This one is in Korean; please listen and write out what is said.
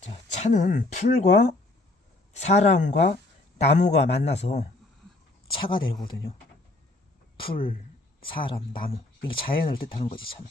자, 차는 풀과 사람과 나무가 만나서 차가 되거든요. 풀, 사람, 나무. 이게 자연을 뜻하는 거지, 차는.